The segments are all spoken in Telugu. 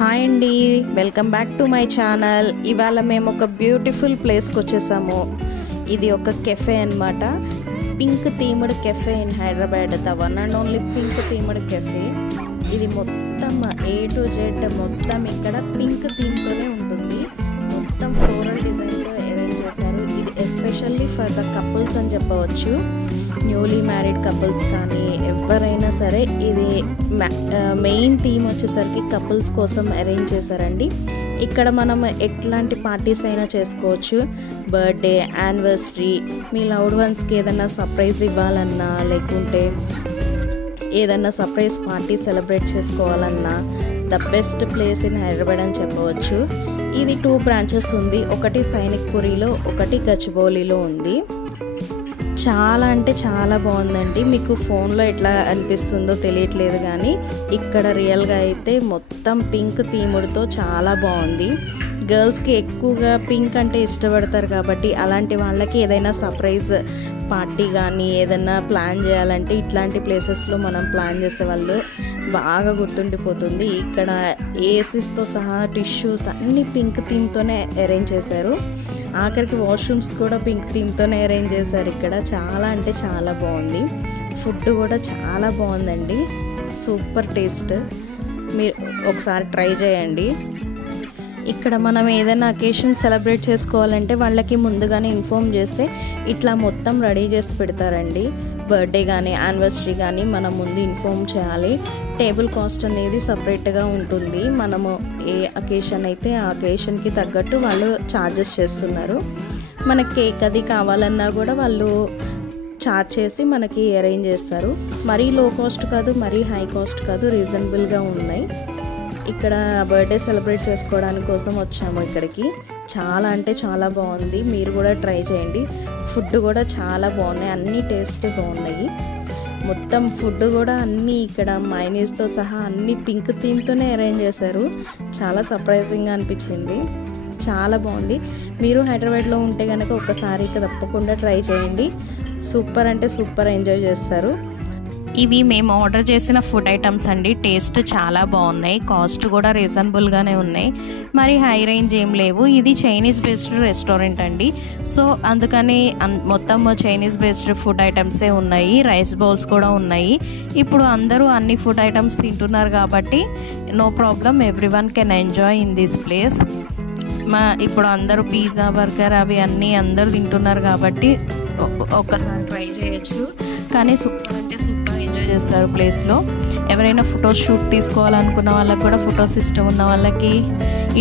హాయ్ అండి, welcome back to my channel. ఇవాళ మేము ఒక బ్యూటిఫుల్ ప్లేస్కి వచ్చేసాము. ఇది ఒక కెఫే అన్నమాట. Pink themed cafe in Hyderabad, the one and only pink themed cafe. ఇది మొత్తం A to Z మొత్తం ఇక్కడ పింక్ థీమ్తోనే ఉంటుంది. మొత్తం ఫ్లోరల్ డిజైన్తో అరేంజ్ చేశారు. ఇది ఎస్పెషల్లీ ఫర్ ద కపుల్స్ అని చెప్పవచ్చు. న్యూలీ మ్యారీడ్ కపుల్స్ కానీ ఎవరైనా సరే ఇది మెయిన్ థీమ్ వచ్చేసరికి కపుల్స్ కోసం అరేంజ్ చేశారండి. ఇక్కడ మనం ఎట్లాంటి పార్టీస్ అయినా చేసుకోవచ్చు. బర్త్డే, యానివర్సరీ, మీ లవ్డ్ వన్స్కి ఏదైనా సర్ప్రైజ్ ఇవ్వాలన్నా, లేకుంటే ఏదైనా సర్ప్రైజ్ పార్టీ సెలబ్రేట్ చేసుకోవాలన్నా the best place in Hyderabad అని చెప్పవచ్చు. ఇది 2 బ్రాంచెస్ ఉంది. ఒకటి సైనిక్పురిలో, ఒకటి గచ్చిబౌలిలో ఉంది. చాలా అంటే చాలా బాగుందండి. మీకు ఫోన్లో ఎట్లా అనిపిస్తుందో తెలియట్లేదు, కానీ ఇక్కడ రియల్గా అయితే మొత్తం పింక్ థీముడ్తో చాలా బాగుంది. గర్ల్స్కి ఎక్కువగా పింక్ అంటే ఇష్టపడతారు కాబట్టి అలాంటి వాళ్ళకి ఏదైనా సర్ప్రైజ్ పార్టీ కానీ ఏదైనా ప్లాన్ చేయాలంటే ఇట్లాంటి ప్లేసెస్లో మనం ప్లాన్ చేసేవాళ్ళు బాగా గుర్తుండిపోతుంది. ఇక్కడ ఏసీస్తో సహా టిష్యూస్ అన్నీ పింక్ థీమ్తోనే అరేంజ్ చేశారు. ఆఖరికి వాష్రూమ్స్ కూడా పింక్ థీమ్తోనే అరేంజ్ చేశారు. ఇక్కడ చాలా అంటే చాలా బాగుంది. ఫుడ్ కూడా చాలా బాగుందండి. Super taste. మీరు ఒకసారి ట్రై చేయండి. ఇక్కడ మనం ఏదైనా అకేషన్ సెలబ్రేట్ చేసుకోవాలంటే వాళ్ళకి ముందుగానే ఇన్ఫామ్ చేస్తే ఇట్లా మొత్తం రెడీ చేసి పెడతారండి. బర్త్డే కానీ యానివర్సరీ కానీ మనం ముందు ఇన్ఫామ్ చేయాలి. టేబుల్ కాస్ట్ అనేది సపరేట్గా ఉంటుంది. మనము ఏ అకేషన్ అయితే ఆ అకేషన్కి తగ్గట్టు వాళ్ళు ఛార్జెస్ చేస్తున్నారు. మనకి కేక్ అది కావాలన్నా కూడా వాళ్ళు ఛార్జ్ చేసి మనకి అరేంజ్ చేస్తారు. మరీ లో కాస్ట్ కాదు, మరీ హై కాస్ట్ కాదు, రీజనబుల్గా ఉన్నాయి. ఇక్కడ బర్త్డే సెలబ్రేట్ చేసుకోవడానికి కోసం వచ్చాము ఇక్కడికి. చాలా అంటే చాలా బాగుంది. మీరు కూడా ట్రై చేయండి. ఫుడ్ కూడా చాలా బాగున్నాయి, అన్నీ టేస్ట్ బాగున్నాయి. మొత్తం ఫుడ్ కూడా అన్నీ ఇక్కడ మైనీస్తో సహా అన్నీ పింక్ థీమ్తోనే అరేంజ్ చేశారు. చాలా సర్ప్రైజింగ్గా అనిపించింది. చాలా బాగుంది. మీరు హైదరాబాద్లో ఉంటే కనుక ఒకసారి ఇక్కడ తప్పకుండా ట్రై చేయండి. సూపర్ అంటే సూపర్ ఎంజాయ్ చేస్తారు. ఇవి మేము ఆర్డర్ చేసిన ఫుడ్ ఐటమ్స్ అండి. టేస్ట్ చాలా బాగున్నాయి. కాస్ట్ కూడా రీజనబుల్గానే ఉన్నాయి. మరి హై రేంజ్ ఏం లేవు. ఇది చైనీస్ బేస్డ్ రెస్టారెంట్ అండి. సో అందుకని మొత్తం చైనీస్ బేస్డ్ ఫుడ్ ఐటమ్సే ఉన్నాయి. రైస్ బౌల్స్ కూడా ఉన్నాయి. ఇప్పుడు అందరూ అన్ని ఫుడ్ ఐటమ్స్ తింటున్నారు కాబట్టి no problem, everyone can enjoy in this place. ఇప్పుడు అందరూ పిజ్జా, బర్గర్ అవి అన్నీ అందరూ తింటున్నారు కాబట్టి ఒక్కసారి ట్రై చేయొచ్చు. కానీ సూపర్ అంటే సూపర్ ఎంజాయ్ చేస్తారు ప్లేస్లో. ఎవరైనా ఫొటోస్ షూట్ తీసుకోవాలనుకున్న వాళ్ళకి కూడా, ఫొటోస్ ఇష్టం ఉన్న వాళ్ళకి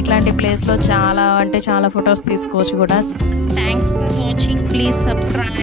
ఇట్లాంటి ప్లేస్లో చాలా అంటే చాలా ఫొటోస్ తీసుకోవచ్చు కూడా. Thanks for watching. Please subscribe.